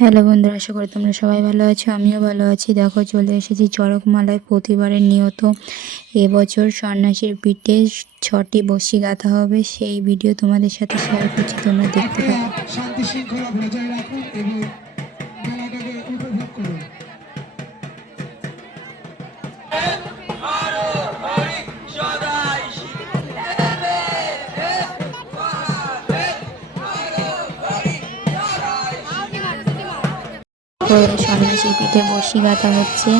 Hello বন্ধুরা আশা করি তোমরা সবাই ভালো আছো আমিও ভালো আছি। দেখো চলে এসেছি চড়কমালায় প্রতিবারের নিয়ত। এবছর সন্ন্যাসীর পিঠে ছটি বসি গাঁথা হবে সেই ভিডিও তোমাদের সাথে শেয়ার করছি তোমরা দেখতে পাবে শান্তি শৃঙ্খলা বজায় রাখুন এবং করে সন্ন্যাসীর পিঠে বসি গাঁথা হচ্ছে।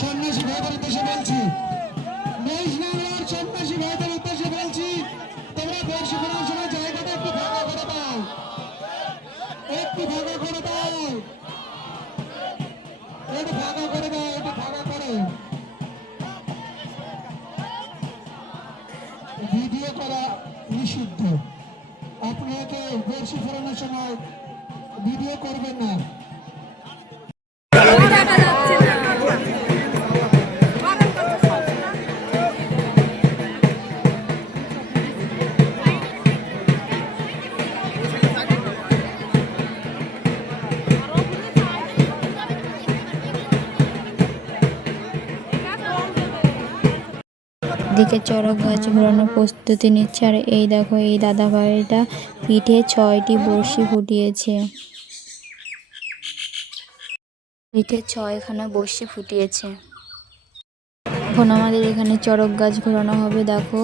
সন্ন্যাসী ভাইদের উদ্দেশ্যে বলছি বাংলার সন্ন্যাসী ভাইদের উদ্দেশ্যে বলছি, তোমরা বর্ষি করার সময় জায়গাটা একটু ফাঁকা করে দাও। একটু ফাঁকা করে দাও। একটু ফাঁকা করে দাও, একটু ফাঁকা করে। ভিডিও করা নিষিদ্ধ। আপনাকে বর্ষি ফেরানোর সময় ভিডিও করবেন না। দিকে চড়ক গাছ ঘোরানোর প্রস্তুতি নিচ্ছে। আর এই দেখো, এই দাদা ভাইটা পিঠে ছয়টি বড়শি ফুটিয়েছে। পিঠে ছয়খানা বড়শি ফুটিয়েছে। এখন আমাদের এখানে চড়ক গাছ ঘোরানো হবে, দেখো।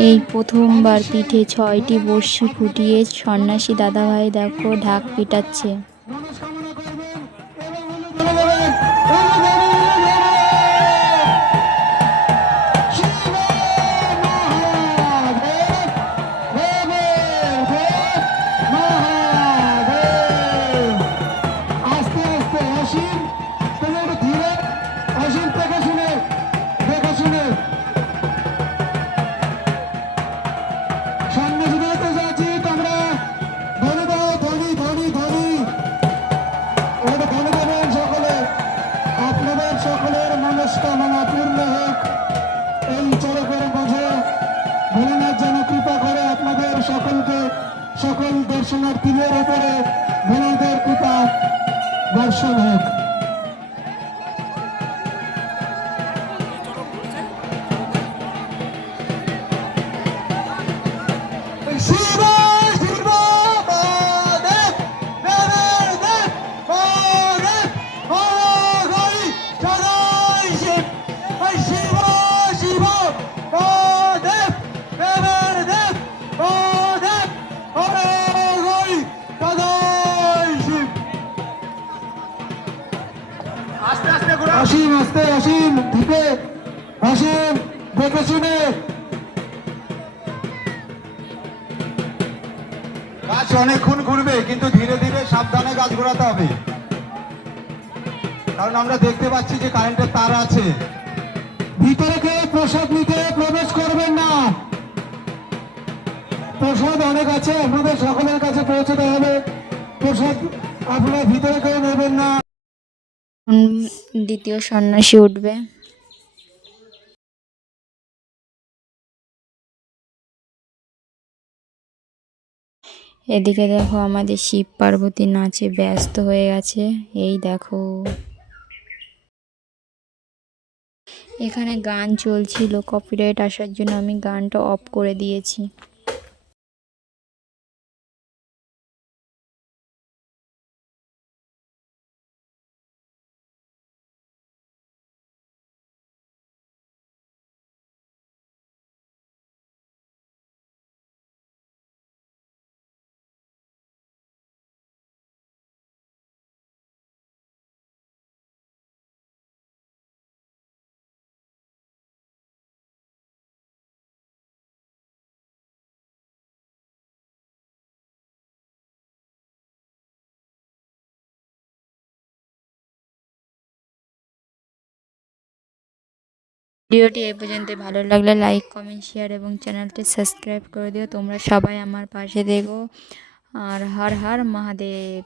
এই প্রথমবার পিঠে ছয়টি বড়শি ফুটিয়ে সন্ন্যাসী দাদাভাই দেখো ঢাক পিটাচ্ছে মনস্কামনা পূর্ণ হোক। এই চরকের মাঝে ভোলেনাথ যেন কৃপা করে আপনাদের সকলকে, সকল দর্শনার্থীদের উপরে ভোলাদের কৃপা বর্ষণ হোক। অসীম আস্তে অসীম ঢুকে। অসীম দেখে শুনে। গাছ অনেকক্ষণ ঘুরবে, কিন্তু ধীরে ধীরে সাবধানে গাছ ঘোরাতে হবে। কারণ আমরা দেখতে পাচ্ছি যে কারেন্টের তার আছে। ভিতরে কেউ প্রসাদ নিতে প্রবেশ করবেন না। প্রসাদ অনেক আছে, আপনাদের সকলের কাছে পৌঁছতে হবে। প্রসাদ আপনারা ভিতরে কেউ নেবেন না। দ্বিতীয় সন্ন্যাসী উঠবে। এদিকে দেখো আমাদের শিব পার্বতী নাচে ব্যস্ত হয়ে গেছে। এই দেখো। এখানে গান চলছিল কপিরাইট আসার জন্য আমি গানটা অফ করে দিয়েছি। ভিডিওটি এ পর্যন্ত ভালো লাগলে লাইক কমেন্ট শেয়ার এবং চ্যানেলটি সাবস্ক্রাইব করে দিও। তোমরা সবাই আমার পাশে দেখো আর হর হর মহাদেব।